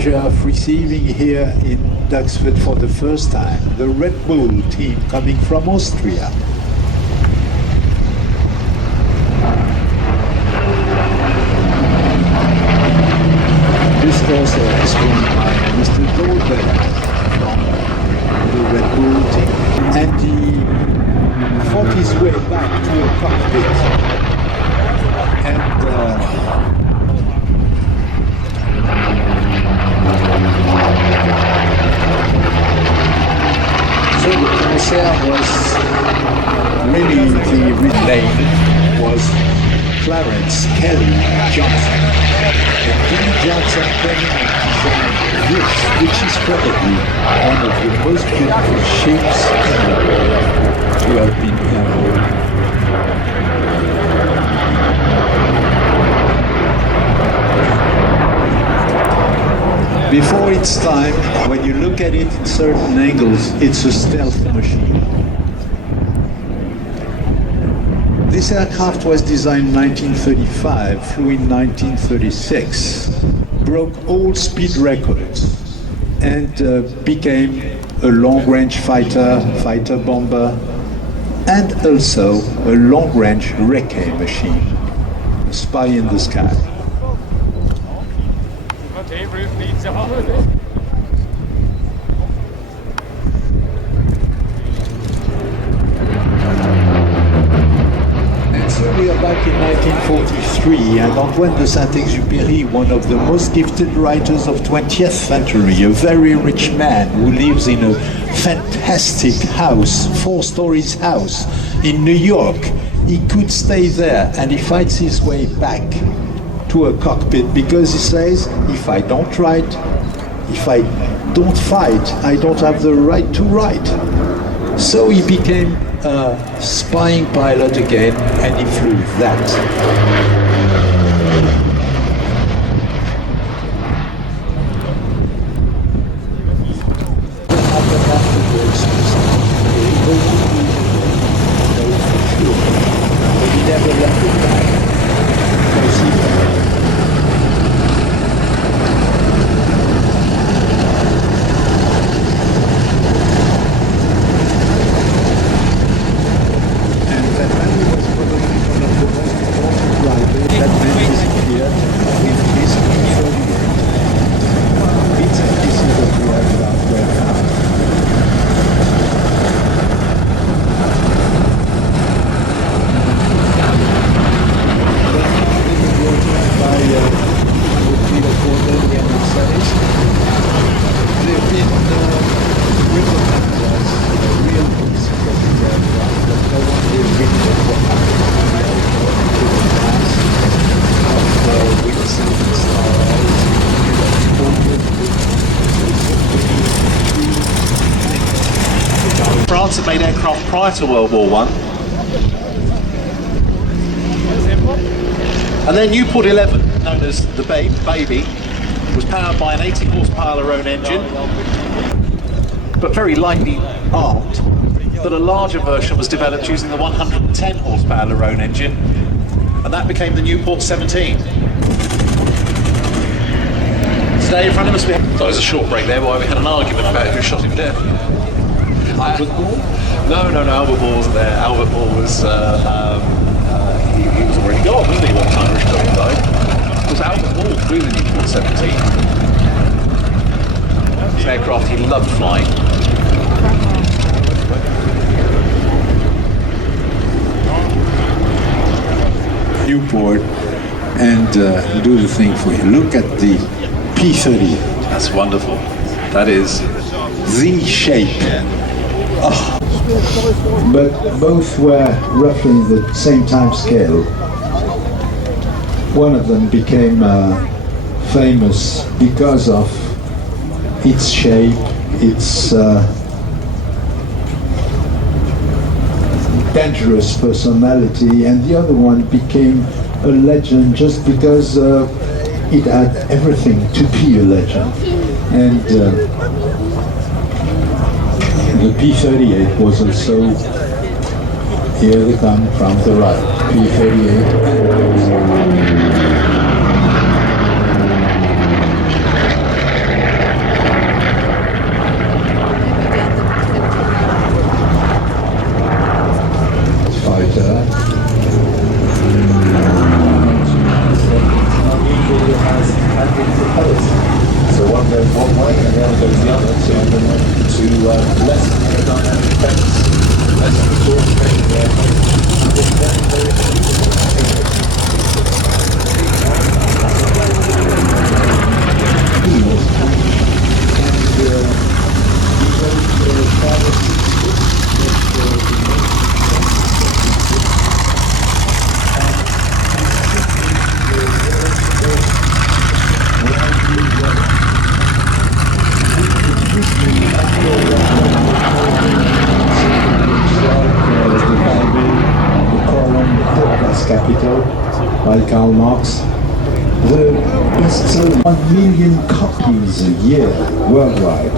pleasure of receiving here in Duxford for the first time the Red Bull team coming from Austria. This Corsair is run by Mr. Goldberg from the Red Bull team, and he fought his way back to a cockpit. And so the Corsair was really, the name was Clarence Kelly Johnson. And Kelly Johnson came in and designed this, which is probably one of the most beautiful shapes in the world to have been ever. Before its time, when you look at it in certain angles, it's a stealth machine. This aircraft was designed in 1935, flew in 1936, broke all speed records, and became a long-range fighter bomber, and also a long-range recce machine, a spy in the sky. And so we are back in 1943, and Antoine de Saint-Exupéry, one of the most gifted writers of 20th century, a very rich man who lives in a fantastic house, 4 stories house in New York. He could stay there, and he fights his way back to a cockpit because he says, if I don't write, if I don't fight, I don't have the right to write. So he became a spying pilot again, and he flew that. France had made aircraft prior to World War I. And then Newport 11, known as the Baby, was powered by an 80 horsepower Larone engine, but very lightly armed. But a larger version was developed using the 110 horsepower Larone engine, and that became the Newport 17. Today in front of us we had... So it was a short break there while we had an argument about who shot him dead. Albert Ball? No, Albert Ball wasn't there. Albert Ball was, he was already gone, wasn't he, by the time Richard Owen died? It was Albert Ball flew the Newport 17. It's an aircraft he loved flying. Newport, and do the thing for you. Look at the P-38. That's wonderful. That is the shape. Oh. But both were roughly in the same time scale. One of them became famous because of its shape, its dangerous personality, and the other one became a legend just because it had everything to be a legend. And the P-38 was also, here they come from the right, P-38 and by Karl Marx. The best-selling 1 million copies a year worldwide.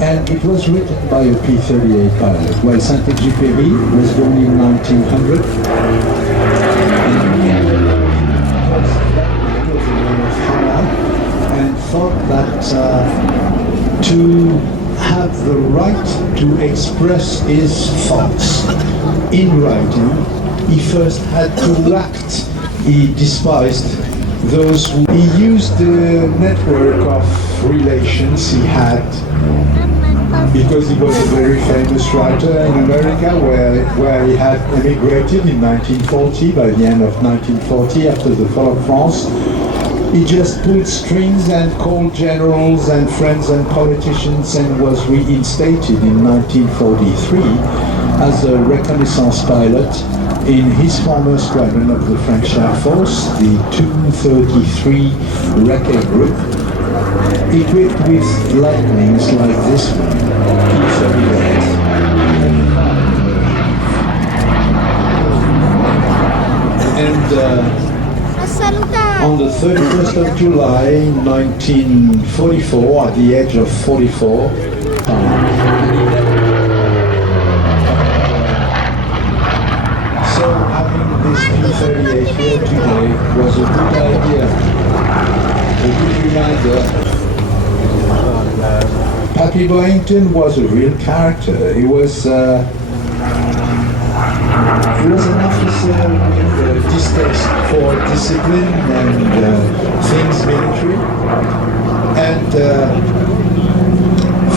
And it was written by a P-38 pilot, while Saint-Exupéry was born in 1900. And thought that to have the right to express his thoughts in writing, he first had to act. He despised those who... He used the network of relations he had, because he was a very famous writer in America, where he had emigrated in 1940, by the end of 1940, after the fall of France. He just pulled strings and called generals and friends and politicians, and was reinstated in 1943 as a reconnaissance pilot in his former squadron of the French Air Force, the 233 Recce Group, equipped with lightnings like this one, P-38. And on the 31st of July 1944, at the age of 44, so having this P-38 here today was a good idea, a good reminder. Pappy Boyington was a real character. He was an officer with a distaste for discipline and things military. And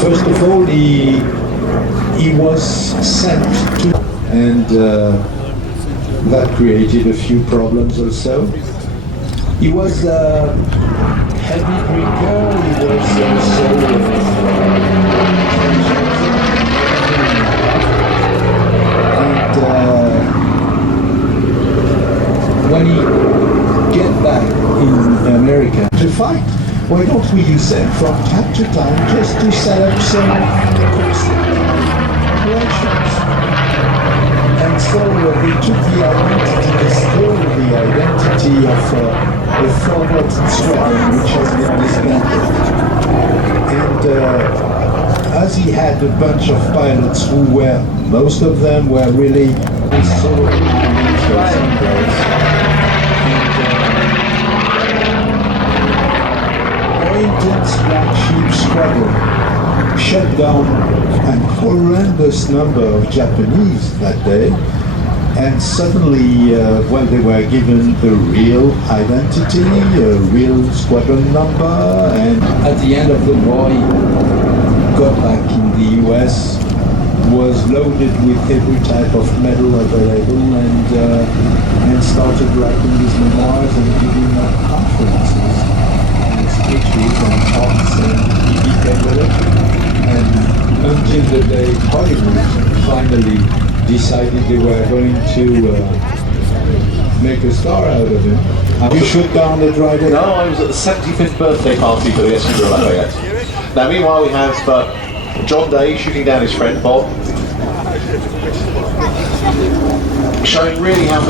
first of all, he was sent to, and that created a few problems also. He was a heavy drinker. He was also when he get back in America to fight, why don't we use them from time to time just to set up some Corsair operations? And so they took the identity, they stole the identity of the forward squadron, which has been disbanded. And as he had a bunch of pilots who were, most of them were really solo Boyington's Black Sheep squadron shut down an horrendous number of Japanese that day, and suddenly, well, they were given a real identity, a real squadron number, and at the end of the war, he got back in the US, was loaded with every type of medal available, and started writing his memoirs and giving conferences and speeches and talks, and he became a legend. And until the day Hollywood finally decided they were going to make a star out of him. You shot down the dry day? No, I was at the 75th birthday party for the Escadrille Lafayette. Now meanwhile we have John Day shooting down his friend Bob, showing really how